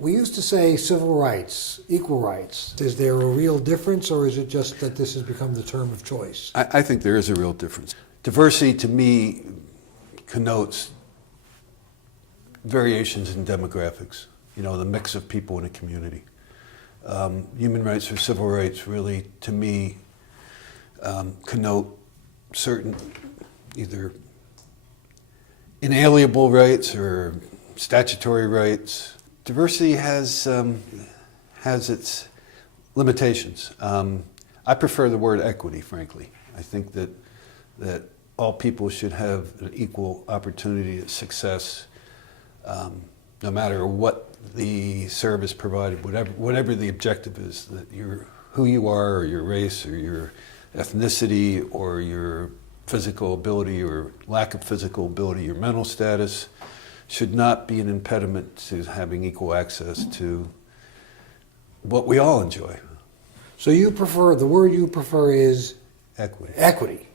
We used to say civil rights, equal rights. Is there a real difference, or is it just that this has become the term of choice? I think there is a real difference. Diversity, to me, connotes variations in demographics, the mix of people in a community. Human rights or civil rights really, to me, connote certain either inalienable rights or statutory rights. Diversity has its limitations. I prefer the word equity, frankly. I think that all people should have an equal opportunity at success, no matter what the service provided, whatever the objective is, that who you are, or your race, or your ethnicity, or your physical ability or lack of physical ability, your mental status, should not be an impediment to having equal access to what we all enjoy. So the word you prefer is? Equity. Equity.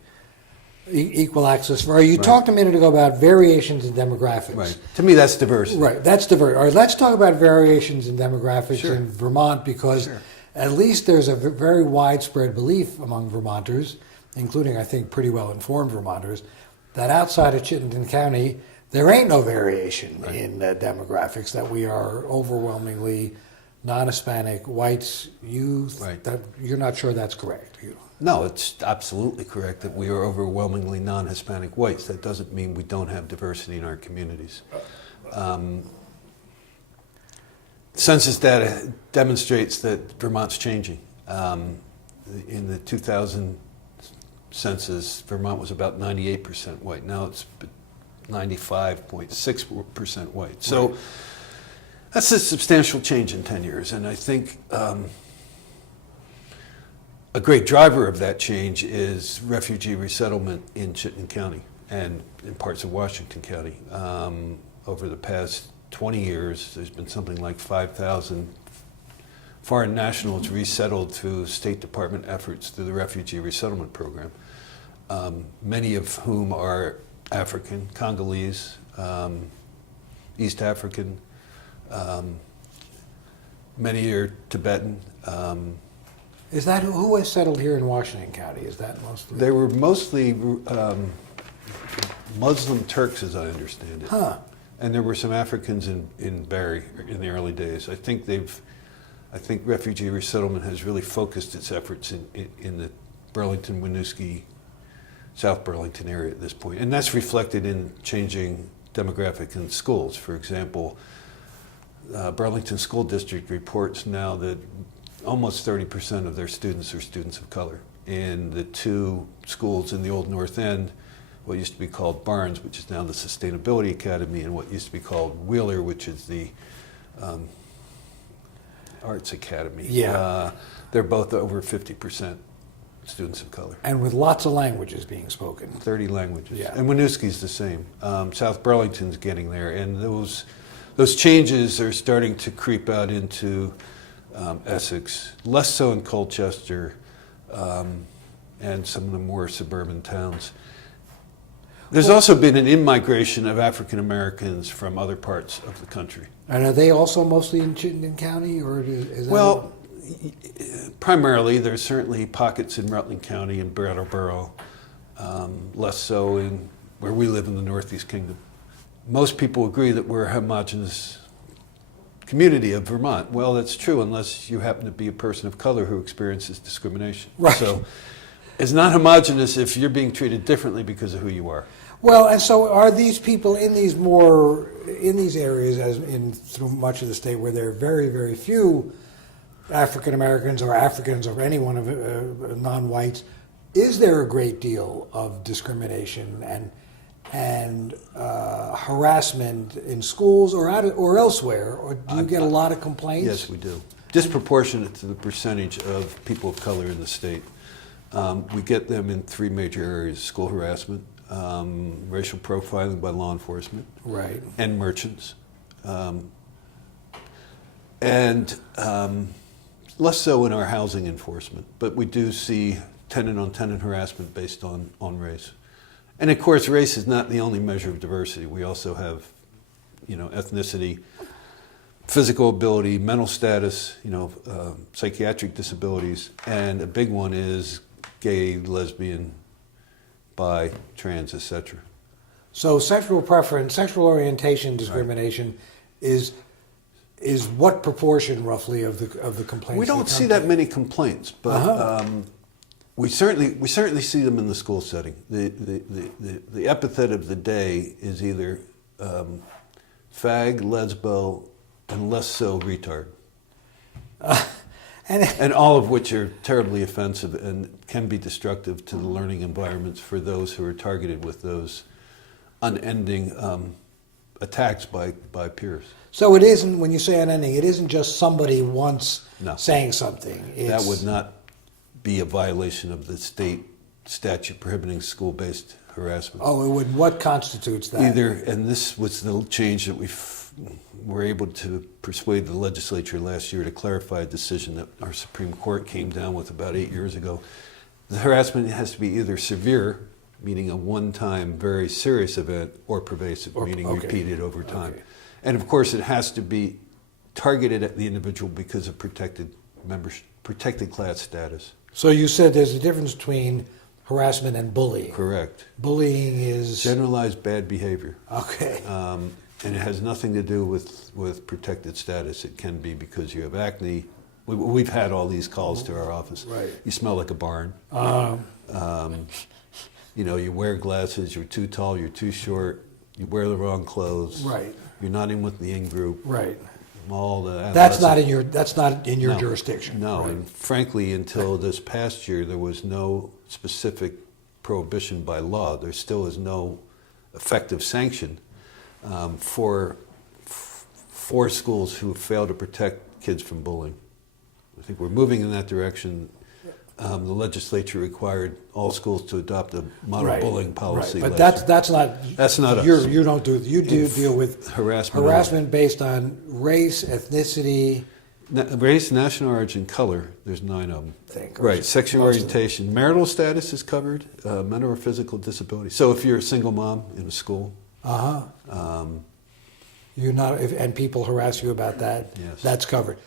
Equal access. You talked a minute ago about variations in demographics. Right. To me, that's diversity. Right, that's diversity. All right, let's talk about variations in demographics Sure. in Vermont, because at least there's a very widespread belief among Vermonters, including, I think, pretty well-informed Vermonters, that outside of Chittenden County, there ain't no variation in demographics, that we are overwhelmingly non-Hispanic whites. That you're not sure that's correct. No, it's absolutely correct that we are overwhelmingly non-Hispanic whites. That doesn't mean we don't have diversity in our communities. Census data demonstrates that Vermont's changing. In the 2000 census, Vermont was about 98% white. Now it's 95.6% white. So that's a substantial change in 10 years. And I think a great driver of that change is refugee resettlement in Chittenden County and in parts of Washington County. Over the past 20 years, there's been something like 5,000 foreign nationals resettled through State Department efforts through the Refugee Resettlement Program, many of whom are African, Congolese, East African, many are Tibetan. Is that who has settled here in Washington County? Is that mostly? They were mostly Muslim Turks, as I understand it. Huh. And there were some Africans in Barry in the early days. I think refugee resettlement has really focused its efforts in the Burlington, Winooski, South Burlington area at this point. And that's reflected in changing demographic in schools. For example, Burlington School District reports now that almost 30% of their students are students of color. In the two schools in the Old North End, what used to be called Barnes, which is now the Sustainability Academy, and what used to be called Wheeler, which is the Arts Academy. Yeah. They're both over 50% students of color. And with lots of languages being spoken. 30 languages. Yeah. And Winooski's the same. South Burlington's getting there. And those changes are starting to creep out into Essex, less so in Colchester, and some of the more suburban towns. There's also been an in-migration of African Americans from other parts of the country. And are they also mostly in Chittenden County, or is that? Well, primarily, there's certainly pockets in Rutland County and Brattleboro, less so in where we live in the Northeast Kingdom. Most people agree that we're a homogenous community of Vermont. Well, that's true unless you happen to be a person of color who experiences discrimination. Right. So it's not homogenous if you're being treated differently because of who you are. Well, and so are these people in these areas, as in through much of the state, where there are very, very few African Americans or Africans or anyone of non-whites? Is there a great deal of discrimination and harassment in schools or elsewhere, or do you get a lot of complaints? Yes, we do. Disproportionate to the percentage of people of color in the state. We get them in three major areas: school harassment, racial profiling by law enforcement, right, and merchants, and less so in our housing enforcement. But we do see tenant-on-tenant harassment based on race. And of course, race is not the only measure of diversity. We also have, ethnicity, physical ability, mental status, psychiatric disabilities, and a big one is gay, lesbian, bi, trans, etc. So sexual preference, sexual orientation discrimination is what proportion roughly of the complaints? We don't see that many complaints, but we certainly see them in the school setting. The epithet of the day is either fag, lesbo, and less so retard. And all of which are terribly offensive and can be destructive to the learning environments for those who are targeted with those unending attacks by peers. So it isn't, when you say unending, it isn't just somebody once saying something. That would not be a violation of the state statute prohibiting school-based harassment. Oh, it would. What constitutes that? Either, and this was the change that we were able to persuade the legislature last year to clarify a decision that our Supreme Court came down with about 8 years ago. The harassment has to be either severe, meaning a one-time, very serious event, or pervasive, meaning repeated over time. Okay. And of course, it has to be targeted at the individual because of protected class status. So you said there's a difference between harassment and bullying. Correct. Bullying is generalized bad behavior. Okay. And it has nothing to do with protected status. It can be because you have acne. We've had all these calls to our office. Right. You smell like a barn. You wear glasses. You're too tall. You're too short. You wear the wrong clothes. Right. You're not in with the in group. Right. All the that's not in your jurisdiction. No, right. And frankly, until this past year, there was no specific prohibition by law. There still is no effective sanction for schools who fail to protect kids from bullying. I think we're moving in that direction. The legislature required all schools to adopt a model bullying policy. Right. But that's not us. You don't do. You deal with harassment based on race, ethnicity, race, national origin, color. There's 9 of them. Right. Sexual orientation, marital status is covered. Mental or physical disability. So if you're a single mom in a school, you're not. And people harass you about that. Yes. That's covered.